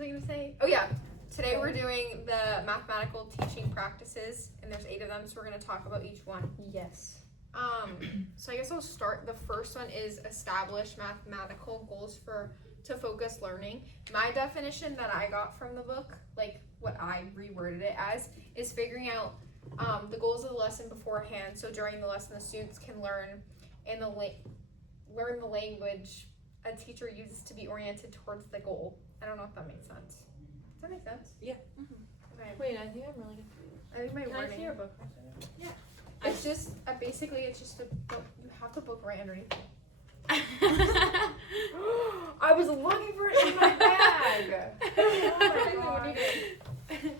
was I going to say? Oh, yeah. Today we're doing the mathematical teaching practices, and there's 8 of them, so we're going to talk about each one. Yes. So I guess I'll start. The first one is establish mathematical goals to focus learning. My definition that I got from the book, like what I reworded it as, is figuring out the goals of the lesson beforehand. So during the lesson, the students can learn the language a teacher uses to be oriented towards the goal. I don't know if that makes sense. Does that make sense? Yeah. Mm-hmm. Okay. Wait, I think I'm really confused. I think my Can wording. I see your book for a second? Yeah. It's just basically it's just you have the book right underneath. I was looking for it in my bag. Oh my god.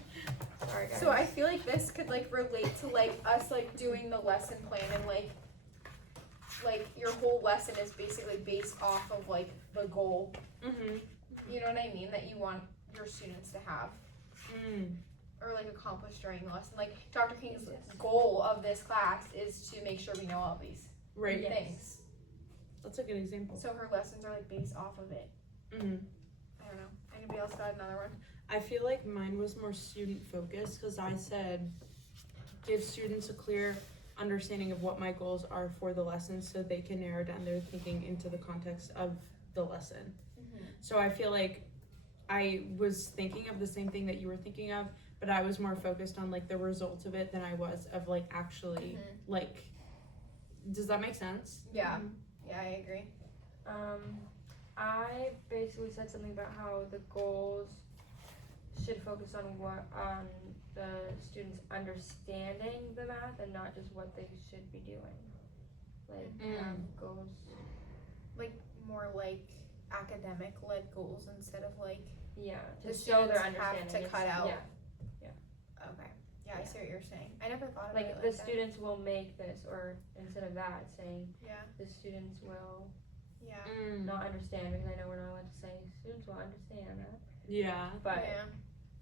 Sorry, guys. So I feel like this could like relate to like us like doing the lesson plan and like your whole lesson is basically based off of like the goal. Mm-hmm. You know what I mean? That you want your students to have. Mm. Or like accomplish during the lesson. Like Dr. King's goal of this class is to make sure we know all these Right. things. That's a good example. So her lessons are like based off of it. Mm-hmm. I don't know. Anybody else got another one? I feel like mine was more student focused because I said give students a clear understanding of what my goals are for the lesson so they can narrow down their thinking into the context of the lesson. Mm-hmm. So I feel like I was thinking of the same thing that you were thinking of, but I was more focused on like the result of it than I was of like actually like, does that make sense? Yeah. Yeah, I agree. I basically said something about how the goals should focus on the students understanding the math and not just what they should be doing. Like goals. Like more like academic led goals instead of like To the show their students have understanding. to cut out. Yeah. Okay. Yeah, I see what you're saying. I never thought of Like it the like that. students will make this, or instead of that, saying Yeah. the students will Yeah. not understand, because I know we're not allowed to say students will understand that, Yeah. but yeah.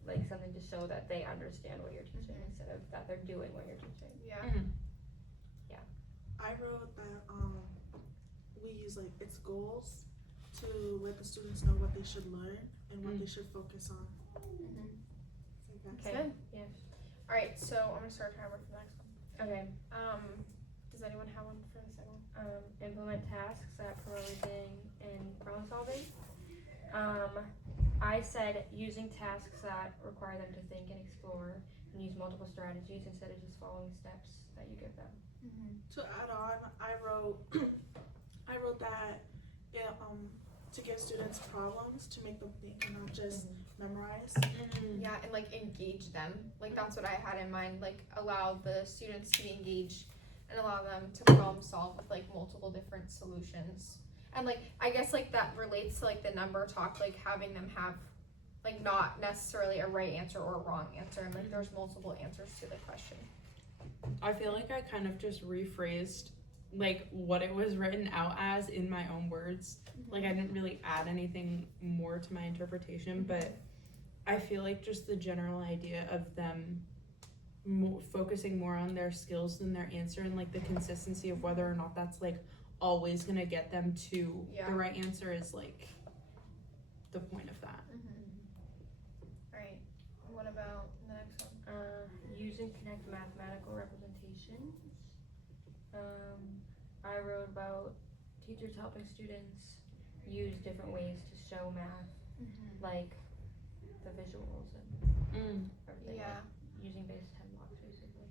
like something to show that they understand what you're teaching instead of that they're doing what you're teaching. Yeah. I wrote that we use like its goals to let the students know what they should learn and what they should focus on. Mm-hmm. Okay. Good. Yes. All right. So I'm gonna start trying to work for the next one. Okay. Does anyone have one for the second one? Implement tasks that promote reasoning and problem solving. I said using tasks that require them to think and explore and use multiple strategies instead of just following steps that you give them. To add on, I wrote that to give students problems to make them think and not just memorize. Yeah, and like engage them. Like that's what I had in mind. Like allow the students to be engaged and allow them to problem solve with like multiple different solutions. And like I guess like that relates to like the number talk, like having them have like not necessarily a right answer or a wrong answer, and like there's multiple answers to the question. I feel like I kind of just rephrased like what it was written out as in my own words. Like I didn't really add anything more to my interpretation, but I feel like just the general idea of them focusing more on their skills than their answer and like the consistency of whether or not that's like always gonna get them to the right answer is like the point of that. Alright, what about the next one? Use and connect mathematical representations. I wrote about teachers helping students use different ways to show math, like the visuals and everything. Yeah. Like using base 10 blocks basically.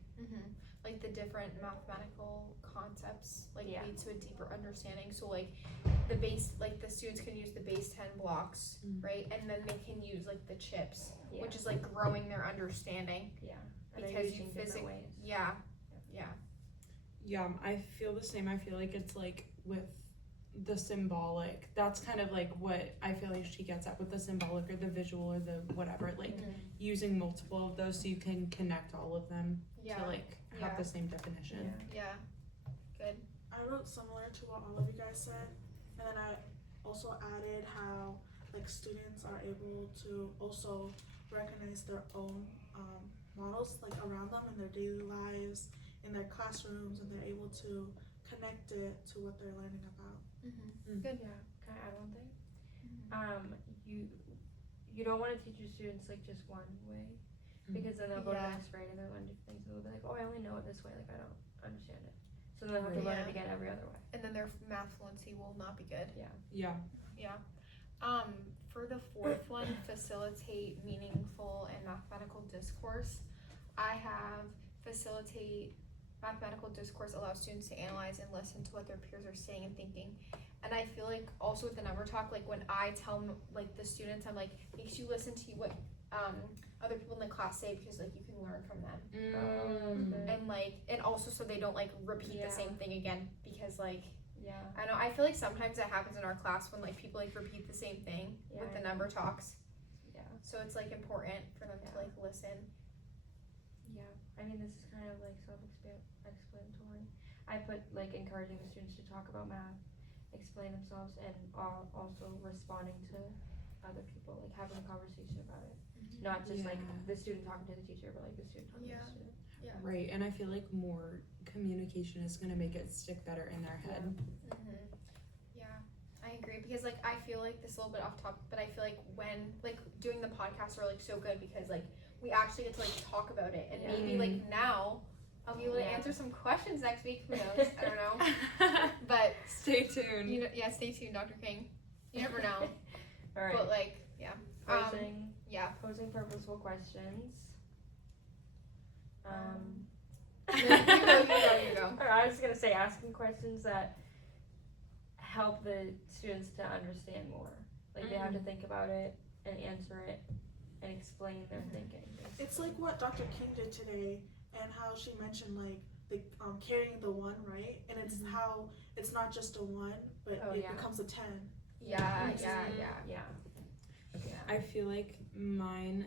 Like the different mathematical concepts like lead to a deeper understanding. So like the base, like the students can use the base 10 blocks, right? And then they can use like the chips, which is like growing their understanding. And they're Because you using different ways. Yeah. Yeah, I feel the same. I feel like it's like with the symbolic, that's kind of like what I feel like she gets at with the symbolic or the visual or the whatever, like using multiple of those so you can connect all of them to like have the same definition. Yeah. Good. I wrote similar to what all of you guys said, and then I also added how like students are able to also recognize their own models like around them in their daily lives, in their classrooms, and they're able to connect it to what they're learning about. Good. Yeah. Can I add one thing? you don't want to teach your students like just one way, because then they'll go to Yeah. the next grade and they'll learn different things and they'll be like, oh, I only know it this way, like I don't understand it. So then they'll have to learn it Yeah. again every other way. And then their math fluency will not be good. Yeah. For the fourth one, facilitate meaningful and mathematical discourse, I have facilitate mathematical discourse allows students to analyze and listen to what their peers are saying and thinking. And I feel like also with the number talk, like when I tell like the students, I'm like, make sure you listen to what other people in the class say, because like you can learn from them. Okay. And like, and also so they don't like repeat Yeah. the same thing again, because like, Yeah. I know, I feel like sometimes it happens in our class when like people like repeat the same thing with the number talks. Yeah. So it's like important for them to like listen. Yeah. I mean, this is kind of like self-explanatory. I put like encouraging the students to talk about math, explain themselves, and also responding to other people, like having a conversation about it. Not just like Yeah. the student talking to the teacher, but like the student talking to Yeah. the student. Right, and I feel like more communication is gonna make it stick better in their head. Yeah, I agree, because like I feel like this is a little bit off topic, but I feel like when like doing the podcasts are like so good because like we actually get to like talk about it, and Yeah. maybe like now I'll be able to Yeah. answer some questions next week. Who knows? I don't know. But Stay tuned. you know, yeah, stay tuned, Dr. King. You never know. All right. But like, yeah, yeah. Posing purposeful questions. You go. Or I was just gonna say asking questions that help the students to understand more. Like they have to think about it and answer it and explain their thinking. It's like what Dr. King did today, and how she mentioned like the carrying the one, right? And it's how it's not just a one, but Oh, it yeah. becomes a 10. Yeah. I feel like mine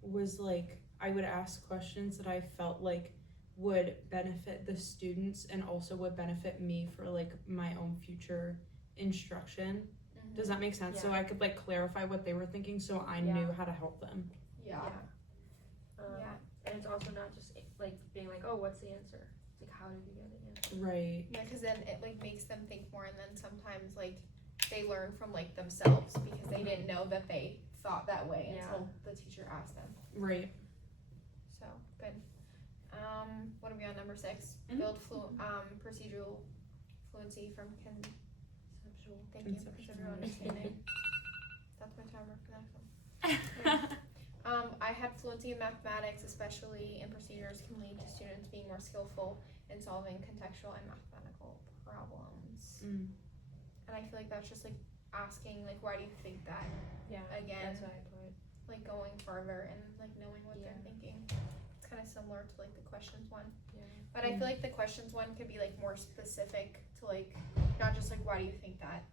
was like I would ask questions that I felt like would benefit the students and also would benefit me for like my own future instruction. Does that make sense? So Yeah. I could like clarify what they were thinking so I Yeah. knew how to help them. Yeah. And it's also not just like being like, oh, what's the answer? It's like, how did you get the answer? Right. Yeah, because then it like makes them think more, and then sometimes like they learn from like themselves because they didn't know that they thought that way until the teacher asked them. Right. So good. What are we on number 6? Mhm. Build procedural fluency from conceptual thinking, procedural understanding. That's my timer for the next one. I had fluency in mathematics, especially in procedures, can lead to students being more skillful in solving contextual and mathematical problems. And I feel like that's just like asking, like, why do you think that? Yeah. Again, That's what I put. like going further and like knowing what they're Yeah. thinking. It's kind of similar to like the questions one. Yeah. But I feel like the questions one could be like more specific to like not just like why do you think that,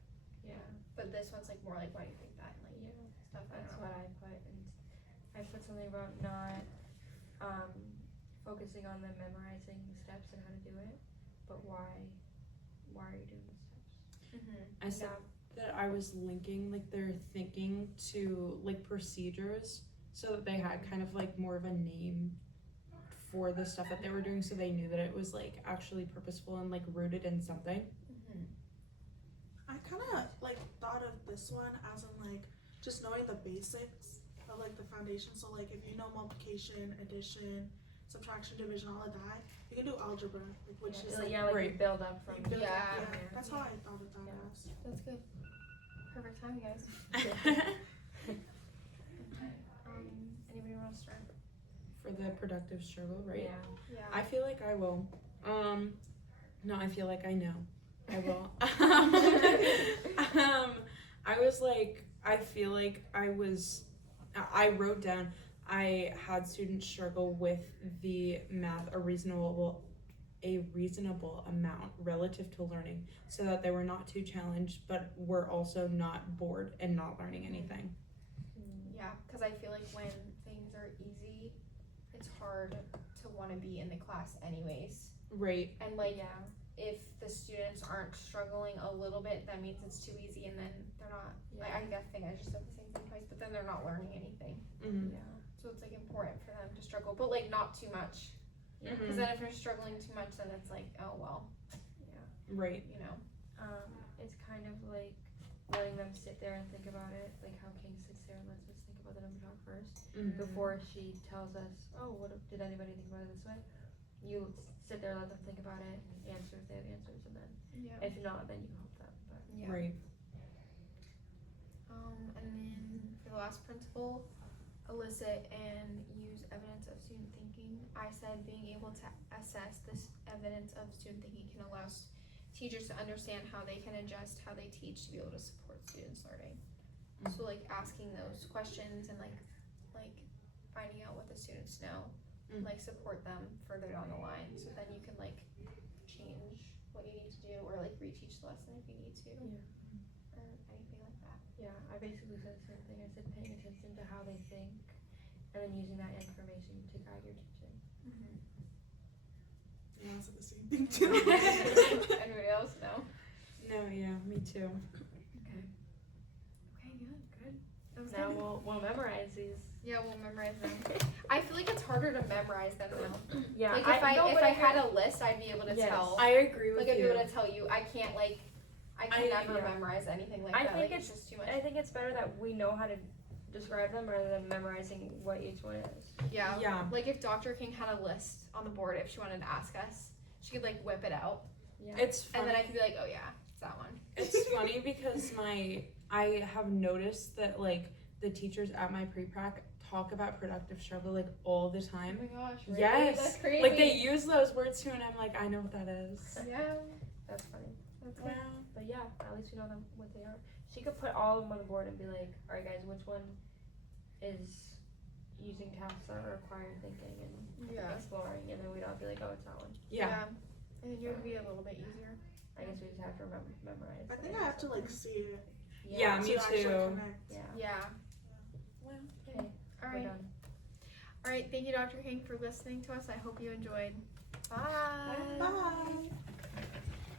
Yeah. but this one's like more like why do you think that, and like Yeah. stuff. I That's don't know. what I put, and I put something about not focusing on them memorizing the steps and how to do it, but why are you doing the steps? I said that I was linking like their thinking to like procedures so that they had kind of like more of a name for the stuff that they were doing so they knew that it was like actually purposeful and like rooted in something. I kind of like thought of this one as in like just knowing the basics of like the foundation. So like if you know multiplication, addition, subtraction, division, all of that, you can do algebra, which is like like right. you build up from you build up- Yeah. That's how I thought of that as. That's good. Perfect time, guys. Anybody want to start? For the productive struggle, right? Yeah. Yeah. I feel like I will. No, I feel like I know. I will. I was like, I feel like I wrote down, I had students struggle with the math a reasonable amount relative to learning so that they were not too challenged, but were also not bored and not learning anything. Yeah, because I feel like when things are easy, it's hard to want to be in the class anyways. Right. And like, if the students aren't struggling a little bit, that means it's too easy, and then they're not. Like, I think I just said the same thing twice, but then they're not learning anything. Mm-hmm. Yeah. So it's like important for them to struggle, but like not too much. Because then if they're struggling too much, then it's like, oh well, Right. you know. It's kind of like letting them sit there and think about it, like how King sits there and lets us think about the number talk first Mhm. before she tells us, oh, did anybody think about it this way? You sit there, let them think about it, and answer if they have answers, and then Yeah. if not, then you help them. But Yeah. Right. And then for the last principle, elicit and use evidence of student thinking. I said being able to assess this evidence of student thinking can allow teachers to understand how they can adjust how they teach to be able to support students' learning. So like asking those questions and like finding out what the students know, like support them further down the line. So then you can like change what you need to do or like reteach the lesson if you need to, or anything like that. yeah, I basically said the same thing. I said paying attention to how they think, and then using that information to guide your teaching. Yeah, I said the same thing too. Anybody else? No. No, yeah, me too. Okay, good. That was Now good. we'll memorize these. Yeah, we'll memorize them. I feel like it's harder to memorize them now. Yeah, Like if no, but I had a list, I'd be able to Yes. tell. I agree with Like I'd be you. able to tell you. I can't never yeah. memorize anything like I that. think Like, it's just too much. I think it's better that we know how to describe them rather than memorizing what each one is. Yeah. Yeah. Like if Dr. King had a list on the board, if she wanted to ask us, she could like whip it out, Yeah. It's and funny. then I could be like, oh yeah, it's that one. It's funny because I have noticed that like the teachers at my pre-prac talk about productive struggle like all the Oh time. my gosh. Really? Yes. That's crazy. Like they use those words too, and I'm like, I know what that is. Yeah. That's funny. That's good. Wow. But yeah, at least we know them what they are. She could put all of them on the board and be like, alright guys, which one is using tasks that require thinking and Yeah. exploring, and then we'd all be like, oh, it's that one. Yeah. And then it would be a little bit easier. I guess we just have to memorize. I think I have to like see it Yeah, me to actually too. connect. Yeah. Yeah. Okay, All we're right. done. All right. Thank you, Dr. King, for listening to us. I hope you enjoyed. Bye. Bye.